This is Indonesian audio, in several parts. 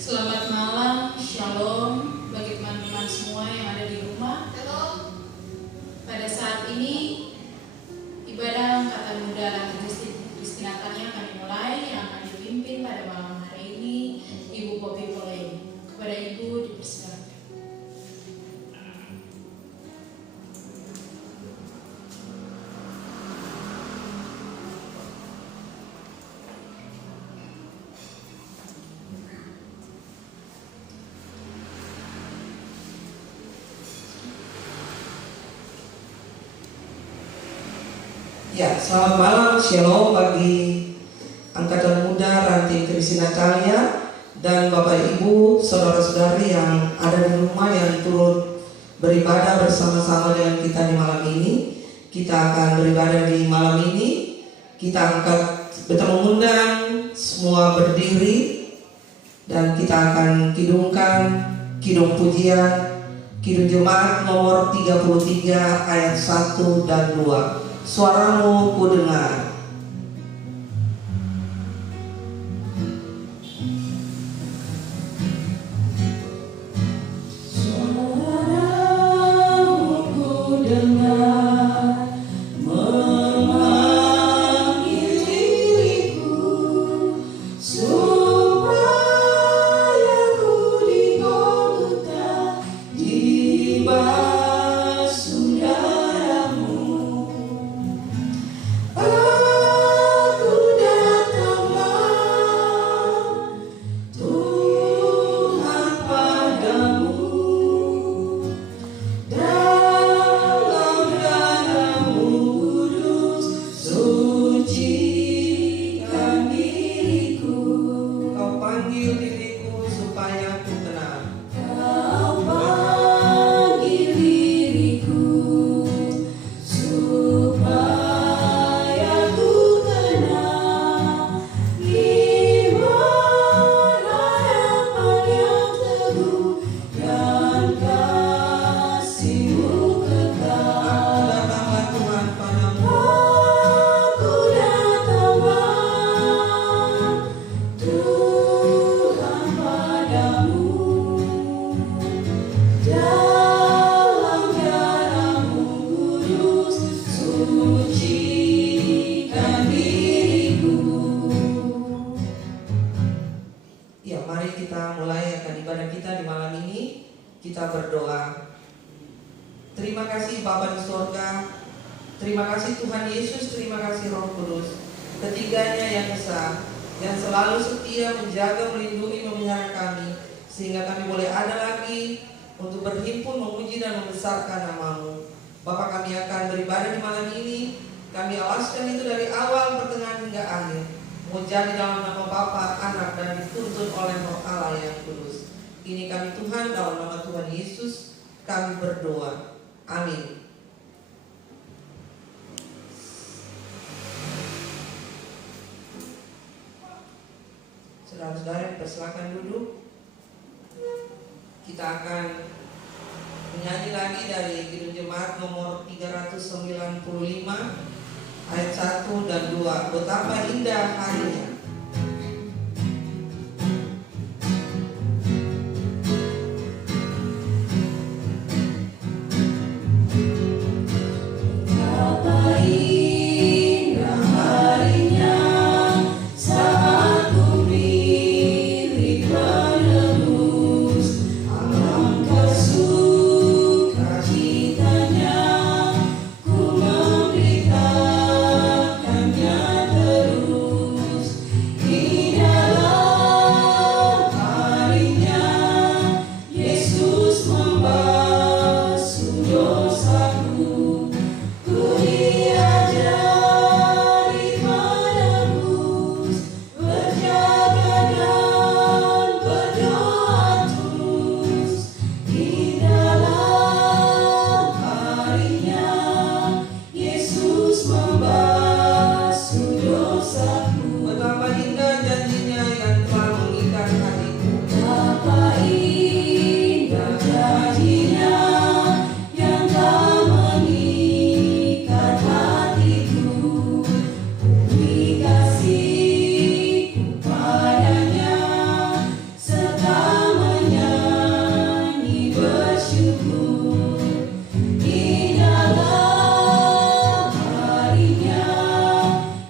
Selamat malam, Shalom bagi teman-teman semua yang ada di rumah. Pada saat ini ibadah angkatan muda dan Kristi Natalnya akan dimulai, yang akan dipimpin pada malam hari ini Ibu Poppy Poleni. Kepada Ibu dipersilakan. Ya, selamat malam, Shalom bagi Angkatan Muda Ranting Kristi Natalia dan Bapak Ibu, saudara-saudari yang ada di rumah yang turut beribadah bersama-sama dengan kita di malam ini. Kita akan beribadah di malam ini. Kita mengundang semua berdiri dan kita akan kidungkan kidung pujian, kidung jemaat nomor 33 ayat 1 dan 2. Suaramu ku dengar. Suaramu ku dengar memanggil diriku supaya ku di Golgota dibasuh darah-Mu. Aku datanglah Tuhan padamu, dalam darah-Mu kudus sucikan diriku. Kau panggil diriku supaya ku tenang. Kau panggil diriku supaya ku tenang, iman harapan yang teguh dan kasih-Mu kekal. Datanglah Tuhan padamu. Aku datanglah Tuhan padamu, dalam darah-Mu kudus sucikan diriku. Ya, mari kita mulai akan ibadah kita di malam ini. Kita berdoa. Terima kasih Bapa di sorga. Terima kasih Tuhan Yesus. Terima kasih Roh Kudus. Ketiganya yang esa, yang selalu setia menjaga, melindungi, memelihara kami, sehingga kami boleh ada lagi untuk berhimpun, memuji dan membesarkan nama-Mu. Bapa, kami akan beribadah di malam ini. Kami alaskan itu dari awal, pertengahan hingga akhir. Mau jadi dalam nama Bapa, Anak, dan dituntun oleh Roh Allah yang kudus. Ini kami Tuhan, dalam nama Tuhan Yesus kami berdoa. Amin. Saudara-saudara, persilakan duduk. Kita akan menyanyi lagi dari Kidung Jemaat nomor 395 ayat 1 dan 2. Betapa indah harinya. Betapa indah harinya membasuh dosaku. Betapa indah janjinya yang telah mengikat hatiku. Betapa indah janjinya yang telah mengikat hatiku. Beri kasihku padanya serta menyanyi bersyukur. Indahlah harinya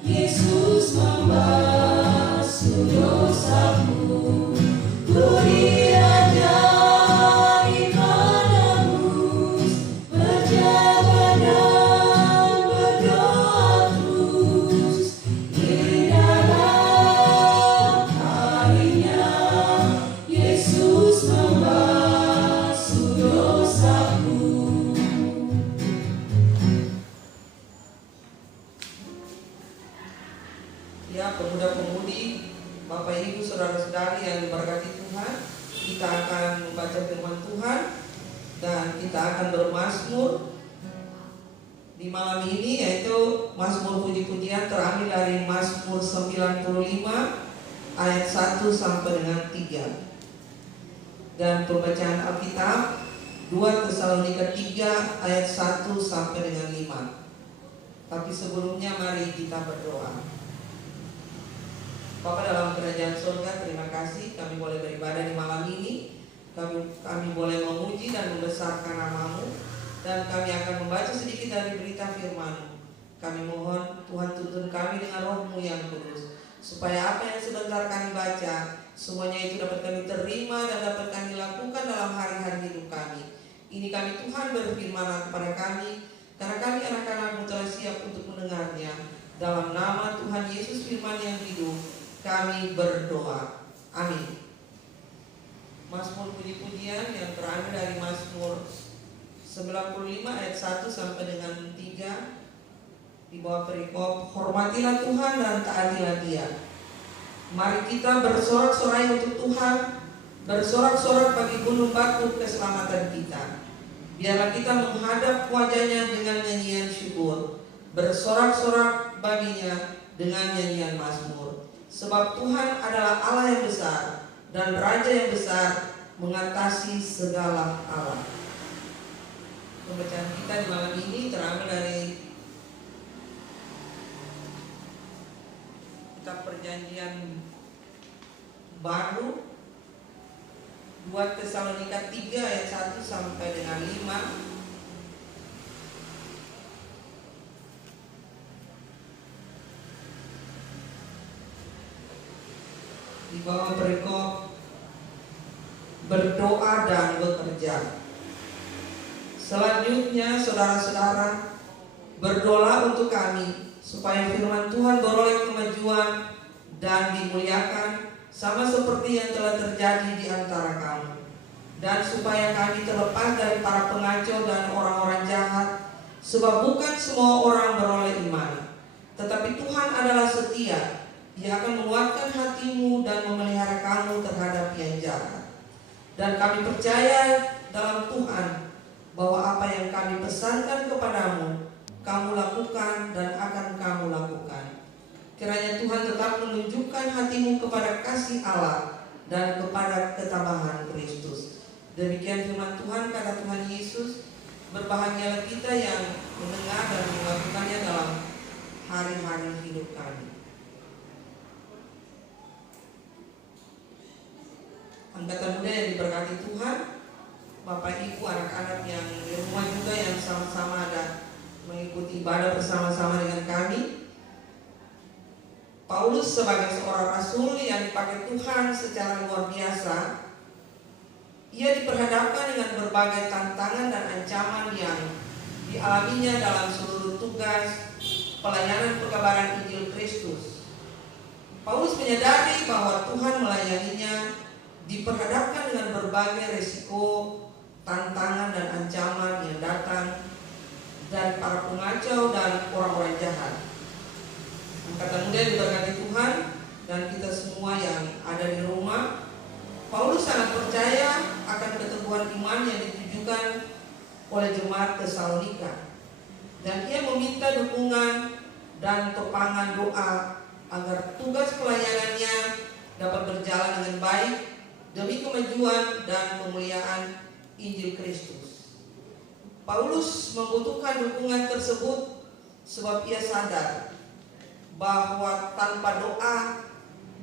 Yesus membasuh dosaku. Ku diajari menebus, berjaga dan berdoa terus. Indahlah harinya Yesus membasuh dosaku. Ya, pemuda-pemudi, Bapak Ibu, saudara-saudari yang diberkati Tuhan, kita akan membaca firman Tuhan dan kita akan bermazmur di malam ini, yaitu Mazmur puji-pujian terambil dari Mazmur 95 ayat 1 sampai dengan 3. Dan pembacaan Alkitab 2 Tesalonika 3 ayat 1 sampai dengan 5. Tapi sebelumnya mari kita berdoa. Bapa dalam kerajaan surga, terima kasih kami boleh beribadah di malam ini. Kami boleh memuji dan membesarkan nama-Mu, dan kami akan membaca sedikit dari berita firman-Mu. Kami mohon Tuhan tuntun kami dengan Roh-Mu yang kudus, supaya apa yang sebentar kami baca, semuanya itu dapat kami terima dan dapat kami lakukan dalam hari-hari hidup kami. Ini kami Tuhan berfirman kepada kami, karena kami anak-anak-Mu telah siap untuk mendengarnya. Dalam nama Tuhan Yesus firman yang hidup, kami berdoa. Amin. Mazmur puji-pujian yang terambil dari Mazmur 95 ayat 1 sampai dengan 3 di bawah perikop hormatilah Tuhan dan taatilah Dia. Mari kita bersorak-sorai untuk Tuhan, bersorak-sorak bagi gunung batu keselamatan kita. Biarlah kita menghadap wajah-Nya dengan nyanyian syukur, bersorak-sorak baginya dengan nyanyian mazmur. Sebab Tuhan adalah Allah yang besar dan Raja yang besar, mengatasi segala Allah. Pembacaan kita di malam ini terambil dari kitab Perjanjian Baru 2 Tesalonika 3 ayat 1 sampai dengan 5. Di bawah perikop berdoa dan bekerja. Selanjutnya saudara-saudara, berdoa untuk kami supaya firman Tuhan beroleh kemajuan dan dimuliakan sama seperti yang telah terjadi di antara kamu, dan supaya kami terlepas dari para pengacau dan orang-orang jahat, sebab bukan semua orang beroleh iman, tetapi Tuhan adalah setia. Dia akan menguatkan hatimu dan memelihara kamu terhadap yang jahat. Dan kami percaya dalam Tuhan bahwa apa yang kami pesankan kepadamu, kamu lakukan dan akan kamu lakukan. Kiranya Tuhan tetap menunjukkan hatimu kepada kasih Allah dan kepada ketabahan Kristus. Demikian firman Tuhan, kata Tuhan Yesus. Berbahagialah kita yang mendengar dan melakukannya dalam hari-hari hidup kami. Angkatan muda yang diberkati Tuhan, Bapak Ibu, anak-anak yang di rumah juga yang sama-sama ada mengikuti ibadah bersama-sama dengan kami. Paulus sebagai seorang rasul yang dipakai Tuhan secara luar biasa, ia diperhadapkan dengan berbagai tantangan dan ancaman yang dialaminya dalam seluruh tugas pelayanan perkabaran Injil Kristus. Paulus menyadari bahwa Tuhan melayaninya diperhadapkan dengan berbagai resiko, tantangan dan ancaman yang datang dari para pengacau dan orang-orang jahat. Angkatan muda diberkati Tuhan dan kita semua yang ada di rumah, Paulus sangat percaya akan keteguhan iman yang ditujukan oleh jemaat Tesalonika, dan ia meminta dukungan dan topangan doa agar tugas pelayanannya dapat berjalan dengan baik demi kemajuan dan pemuliaan Injil Kristus. Paulus membutuhkan dukungan tersebut sebab ia sadar bahwa tanpa doa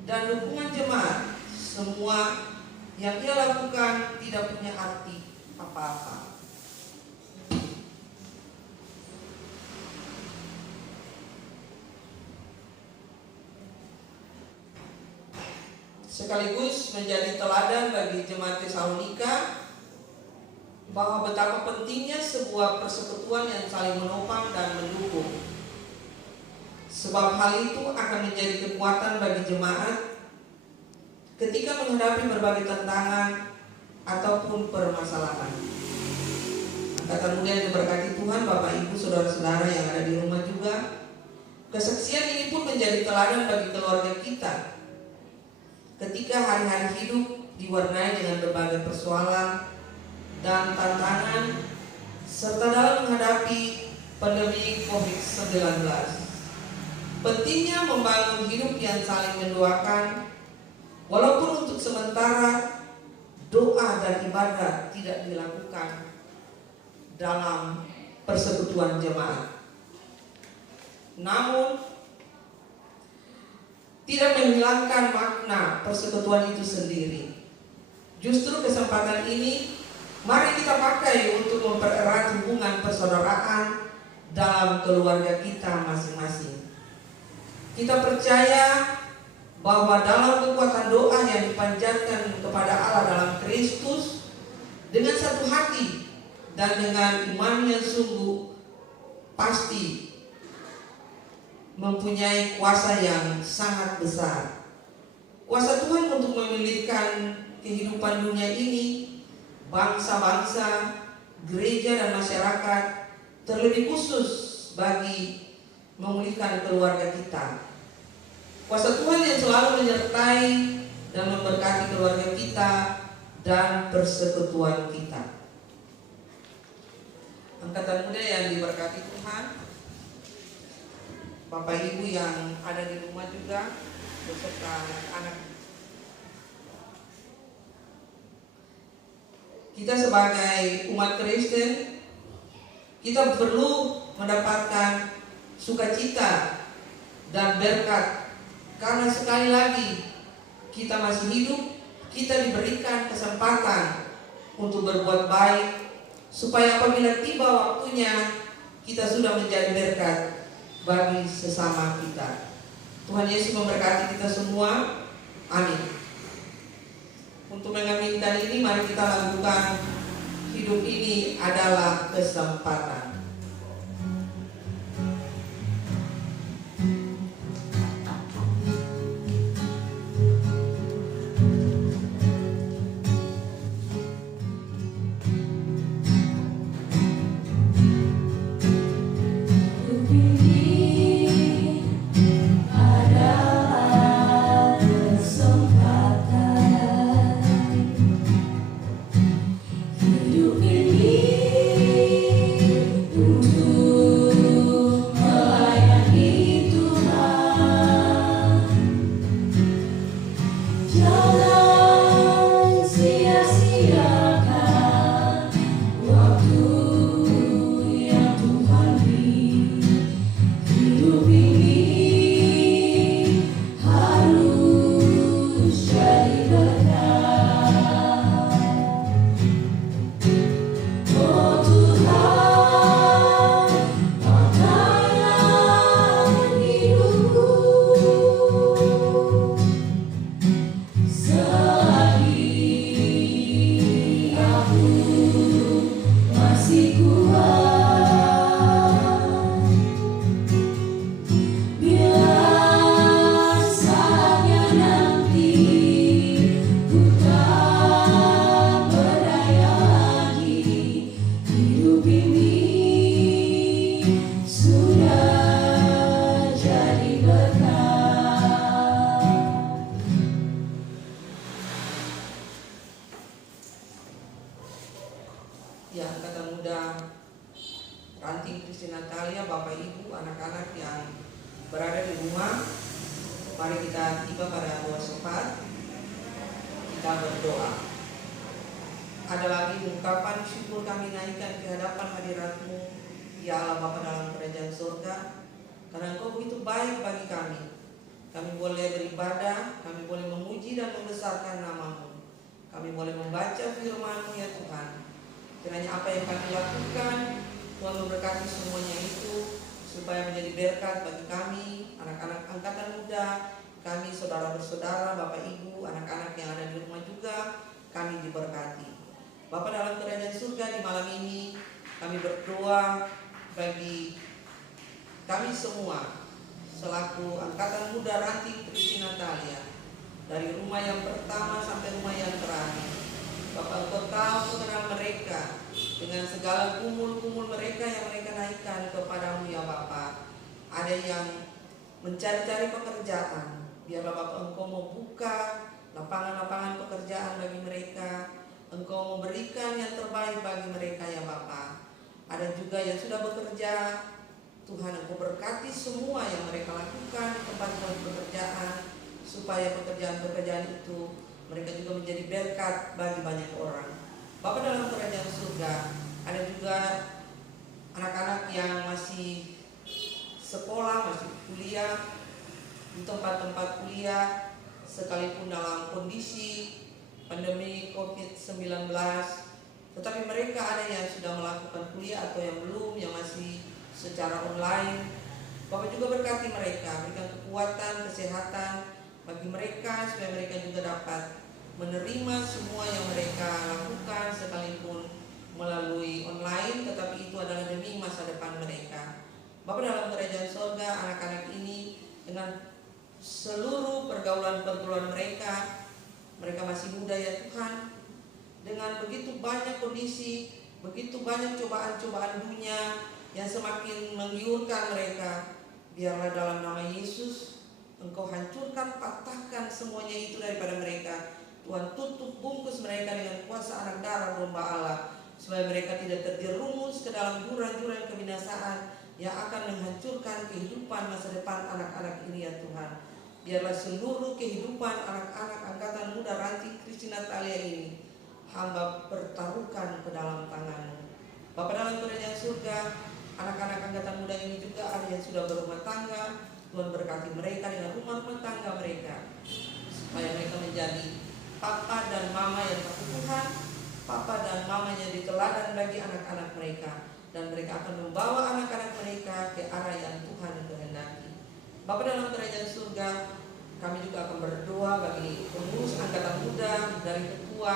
dan dukungan jemaat, semua yang ia lakukan tidak punya arti apa-apa. Sekaligus menjadi teladan bagi jemaat Tesalonika bahwa betapa pentingnya sebuah persekutuan yang saling menopang dan mendukung. Sebab hal itu akan menjadi kekuatan bagi jemaat ketika menghadapi berbagai tantangan ataupun permasalahan. Angkatan muda yang diberkati Tuhan, Bapak Ibu, saudara-saudara yang ada di rumah juga, kesaksian ini pun menjadi teladan bagi keluarga kita ketika hari-hari hidup diwarnai dengan berbagai persoalan dan tantangan serta dalam menghadapi pandemi COVID-19. Pentingnya membangun hidup yang saling mendoakan, walaupun untuk sementara doa dan ibadah tidak dilakukan dalam persekutuan jemaat. Namun tidak menghilangkan makna persekutuan itu sendiri. Justru kesempatan ini mari kita pakai untuk mempererat hubungan persaudaraan dalam keluarga kita masing-masing. Kita percaya bahwa dalam kekuatan doa yang dipanjatkan kepada Allah dalam Kristus, dengan satu hati dan dengan iman yang sungguh, pasti mempunyai kuasa yang sangat besar. Kuasa Tuhan untuk memulihkan kehidupan dunia ini, bangsa-bangsa, gereja dan masyarakat, terlebih khusus bagi memulihkan keluarga kita. Kuasa Tuhan yang selalu menyertai dan memberkati keluarga kita dan persekutuan kita. Angkatan muda yang diberkati Tuhan, Bapak Ibu yang ada di rumah juga beserta anak-anak. Kita sebagai umat Kristen, kita perlu mendapatkan sukacita dan berkat, karena sekali lagi kita masih hidup, kita diberikan kesempatan untuk berbuat baik, supaya apabila tiba waktunya kita sudah menjadi berkat bagi sesama kita. Tuhan Yesus memberkati kita semua. Amin. Untuk mengaminkan ini, mari kita lakukan hidup ini adalah kesempatan. Hidup ini berada di rumah, mari kita tiba pada doa syafaat. Kita berdoa. Ada lagi ungkapan syukur kami naikkan ke hadapan hadirat-Mu, ya Allah Bapa dalam kerajaan surga, karena Engkau begitu baik bagi kami. Kami boleh beribadah, kami boleh memuji dan membesarkan nama-Mu. Kami boleh membaca firman-Mu ya Tuhan. Kiranya apa yang kami lakukan, Tuhan memberkati semuanya itu, supaya menjadi berkat bagi kami, anak-anak angkatan muda, kami saudara-saudara, Bapak Ibu, anak-anak yang ada di rumah juga, kami diberkati. Bapa dalam kerajaan surga, di malam ini kami berdoa bagi kami semua selaku angkatan muda Ranting Kristi Natalia, dari rumah yang pertama sampai rumah yang terakhir. Bapak, Engkau tahu mengenal mereka dengan segala gumul-gumul mereka yang mereka naikkan kepadamu ya Bapak. Ada yang mencari-cari pekerjaan, biarlah Bapak Engkau membuka lapangan-lapangan pekerjaan bagi mereka. Engkau memberikan yang terbaik bagi mereka ya Bapak. Ada juga yang sudah bekerja, Tuhan Engkau berkati semua yang mereka lakukan di tempat pekerjaan, supaya pekerjaan-pekerjaan itu mereka juga menjadi berkat bagi banyak orang. Bapak dalam kerajaan surga, ada juga anak-anak yang masih sekolah, masih kuliah, di tempat-tempat kuliah, sekalipun dalam kondisi pandemi COVID-19, tetapi mereka ada yang sudah melakukan kuliah atau yang belum, yang masih secara online. Bapak juga berkati mereka, berikan kekuatan, kesehatan bagi mereka, supaya mereka juga dapat menerima semua yang mereka lakukan, sekalipun melalui online, tetapi itu adalah demi masa depan mereka. Bapak dalam kerajaan surga, anak-anak ini dengan seluruh pergaulan-pergaulan mereka masih muda ya Tuhan, dengan begitu banyak kondisi, begitu banyak cobaan-cobaan dunia yang semakin menggiurkan mereka. Biarlah dalam nama Yesus Engkau hancurkan, patahkan semuanya itu daripada mereka. Tuhan, tutup bungkus mereka dengan kuasa anak darah domba Allah, supaya mereka tidak terjerumus ke dalam jurang-jurang kebinasaan yang akan menghancurkan kehidupan masa depan anak-anak ini ya Tuhan. Biarlah seluruh kehidupan anak-anak angkatan muda Ranting Kristi Natalia ini hamba pertaruhkan ke dalam tangan-Mu. Bapa dalam kerajaan surga, anak-anak angkatan muda ini juga ada yang sudah berumah tangga. Tuhan berkati mereka dengan rumah-rumah tangga mereka, supaya mereka menjadi papa dan mama yang takut Tuhan, papa dan mama yang diteladan bagi anak-anak mereka, dan mereka akan membawa anak-anak mereka ke arah yang Tuhan kehendaki. Bapa dalam kerajaan surga, kami juga akan berdoa bagi pengurus angkatan muda dari ketua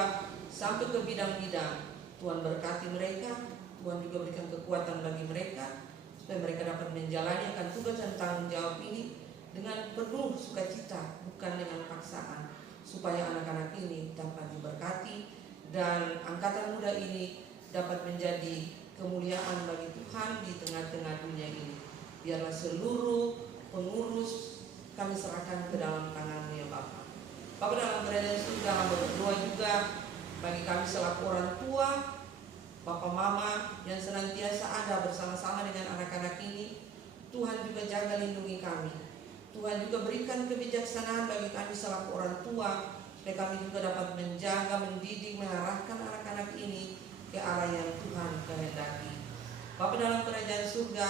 sampai ke bidang-bidang. Tuhan berkati mereka, Tuhan juga berikan kekuatan bagi mereka, supaya mereka dapat menjalani akan tugas dan tanggung jawab ini dengan penuh sukacita, bukan dengan paksaan, supaya anak-anak ini dapat diberkati dan angkatan muda ini dapat menjadi kemuliaan bagi Tuhan di tengah-tengah dunia ini. Biarlah seluruh pengurus kami serahkan ke dalam tangan-Mu ya Bapa. Bapa dalam kerajaan surga, hamba berdoa juga bagi kami selaku orang tua, Bapak Mama yang senantiasa ada bersama-sama dengan anak-anak ini. Tuhan juga jaga lindungi kami. Tuhan juga berikan kebijaksanaan bagi kami selaku orang tua, supaya kami juga dapat menjaga, mendidik, mengarahkan anak-anak ini ke arah yang Tuhan kehendaki. Bapa dalam kerajaan surga,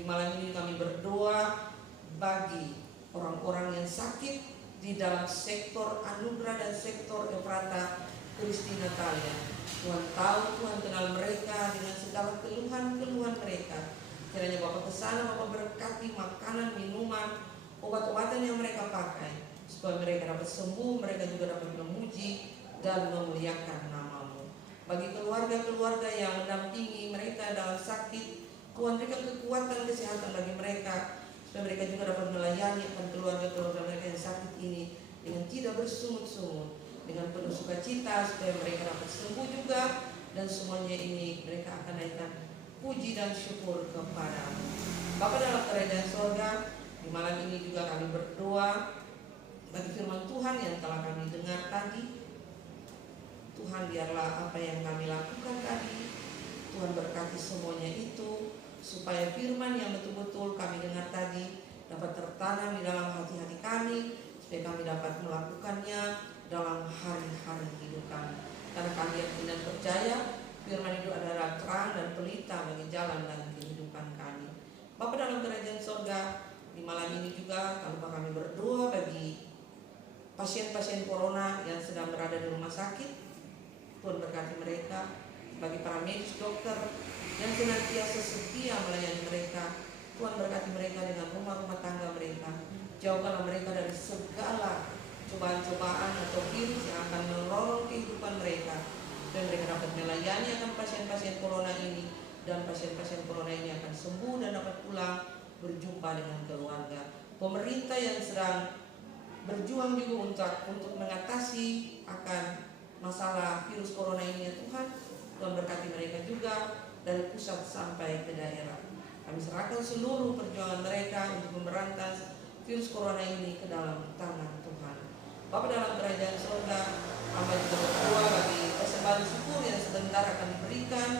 di malam ini kami berdoa bagi orang-orang yang sakit di dalam sektor anugerah dan sektor Efrata Kristi Natalia. Tuhan tahu, Tuhan kenal mereka dengan segala keluhan-keluhan mereka. Kiranya Bapak kesana, Bapak berkati makanan, minuman, obat-obatan yang mereka pakai, supaya mereka dapat sembuh, mereka juga dapat memuji dan memuliakan nama-Mu. Bagi keluarga-keluarga yang mendampingi mereka dalam sakit, Tuhan berikan kekuatan kesehatan bagi mereka, supaya mereka juga dapat melayani akan keluarga-keluarga mereka yang sakit ini dengan tidak bersungut-sungut, dengan penuh sukacita, supaya mereka dapat sembuh juga, dan semuanya ini mereka akan naikkan puji dan syukur kepada-Mu. Bapa dalam kerajaan surga, di malam ini juga kami berdoa bagi firman Tuhan yang telah kami dengar tadi. Tuhan, biarlah apa yang kami lakukan tadi, Tuhan berkati semuanya itu, supaya firman yang betul-betul kami dengar tadi dapat supaya kami dapat melakukannya dalam hari-hari hidup kami. Karena kami yakin dan percaya firman itu adalah terang dan pelita bagi jalan dan kehidupan kami. Bapa dalam kerajaan sorga, di malam ini juga kami berdoa bagi pasien-pasien corona yang sedang berada di rumah sakit. Tuhan berkati mereka, bagi para medis, dokter yang senantiasa setia melayani mereka. Tuhan berkati mereka dengan rumah-rumah tangga mereka. Jauhkanlah mereka dari segala cobaan-cobaan atau virus yang akan menolong kehidupan mereka, dan mereka dapat melayani akan pasien-pasien corona ini, dan pasien-pasien corona ini akan sembuh dan dapat pulang berjumpa dengan keluarga. Pemerintah yang sedang berjuang juga untuk mengatasi akan masalah virus corona ini, ya Tuhan, Tuhan berkati mereka juga dari pusat sampai ke daerah. Kami serahkan seluruh perjuangan mereka untuk memberantas virus corona ini ke dalam tangan Tuhan. Bapa dalam kerajaan surga, hamba juga berdoa bagi persembahan syukur yang sebentar akan diberikan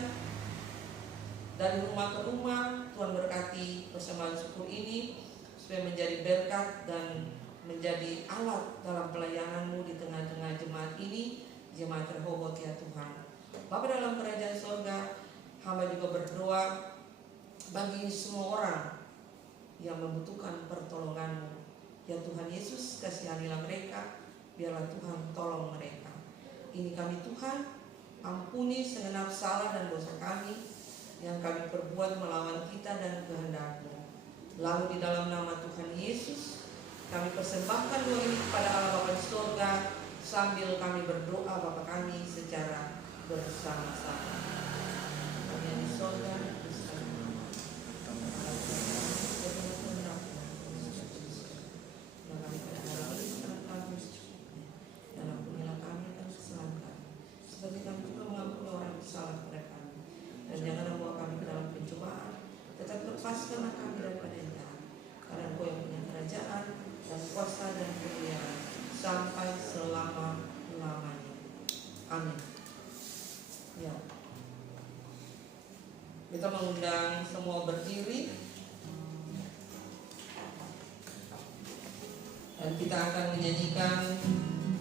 dari rumah ke rumah. Tuhan berkati persembahan syukur ini supaya menjadi berkat dan menjadi alat dalam pelayananmu di tengah-tengah jemaat ini, jemaat Rehoboth, ya Tuhan. Bapa dalam kerajaan surga, hamba juga berdoa bagi semua orang yang membutuhkan pertolongan-Mu. Ya Tuhan Yesus, kasihanilah mereka, biarlah Tuhan tolong mereka. Ini kami Tuhan, ampuni segenap salah dan dosa kami yang kami perbuat melawan kita dan kehendak-Mu. Lalu di dalam nama Tuhan Yesus, kami persembahkan doa ini kepada Allah Bapa di surga, sambil kami berdoa Bapa kami secara bersama-sama. Kami yang di surga, seperti kami juga mengampuni orang yang bersalah kepada kami, dan janganlah bawa kami ke dalam pencobaan, tetapi lepaskanlah kami daripada yang jahat. Karena Engkau yang punya kerajaan dan kuasa dan kemuliaan sampai selama-lamanya. Amin. Ya, kita mengundang semua berdiri, dan kita akan menyanyikan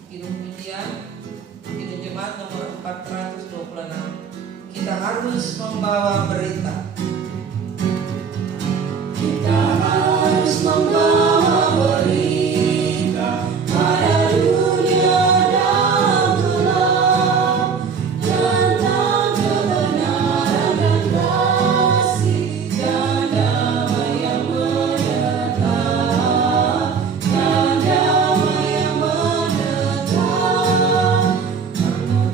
Kidung Pujian, Kidung Jemaat nomor 426. Kita harus membawa berita. Kita harus membawa berita pada dunia dan gelap tentang kebenaran dan kasih dan damai yang menetap, dan damai yang menetap,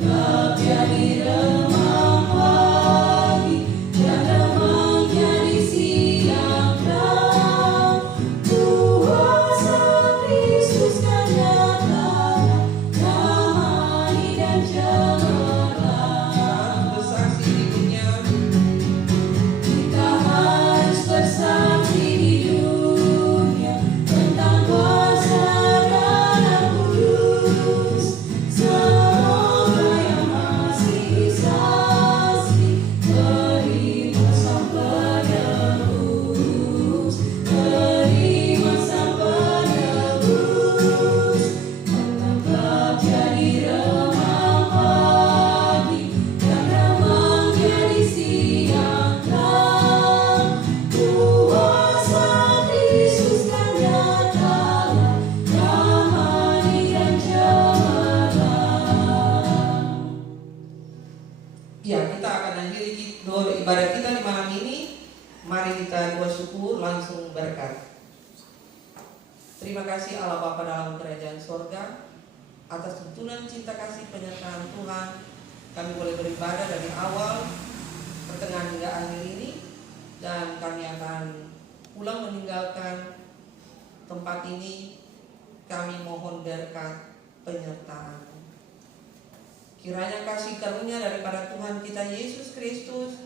menetap jadi remang pagi dan remang jadi siang. Kuasa Kristus kan datang, damai dan cemerlang. Bersaksi di dunia, Kita harus bersaksi di dunia tentang kuasa Darah Kudus. Semoga yang masih saksi terima sang penebus, terima sang penebus, menetap jadi remang pagi dan remang jadi siang terang. Kuasa Kristus kan datang, damai dan cemerlang. ya, kita akan akhiri doa ibadah kita di malam ini. Mari kita doa syukur langsung berkat. Terima kasih Allah Bapa dalam kerajaan sorga, atas tuntunan cinta kasih penyertaan Tuhan, kami boleh beribadah dari awal, pertengahan hingga akhir ini, dan kami akan pulang meninggalkan tempat ini. Kami mohon berkat penyertaan. Kiranya kasih karunia daripada Tuhan kita Yesus Kristus,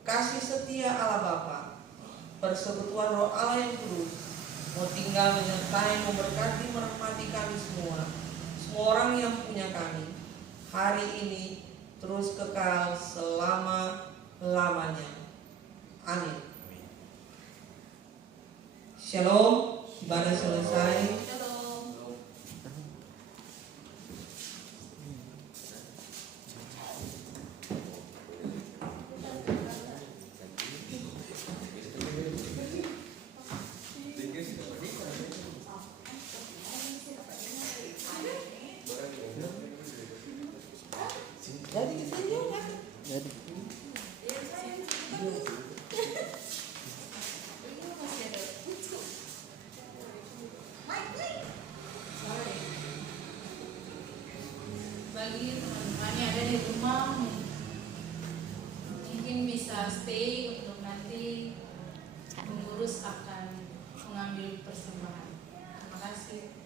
kasih setia Allah Bapa, persekutuan Roh Allah yang kudus, mau tinggal menyertai, memberkati, merahmati kami semua orang yang punya kami hari ini, terus kekal selama-lamanya. Amin. Shalom. Ibadah selesai. Bagi teman-teman yang ada di rumah, mungkin bisa stay untuk nanti pengurus akan mengambil persembahan. Terima kasih.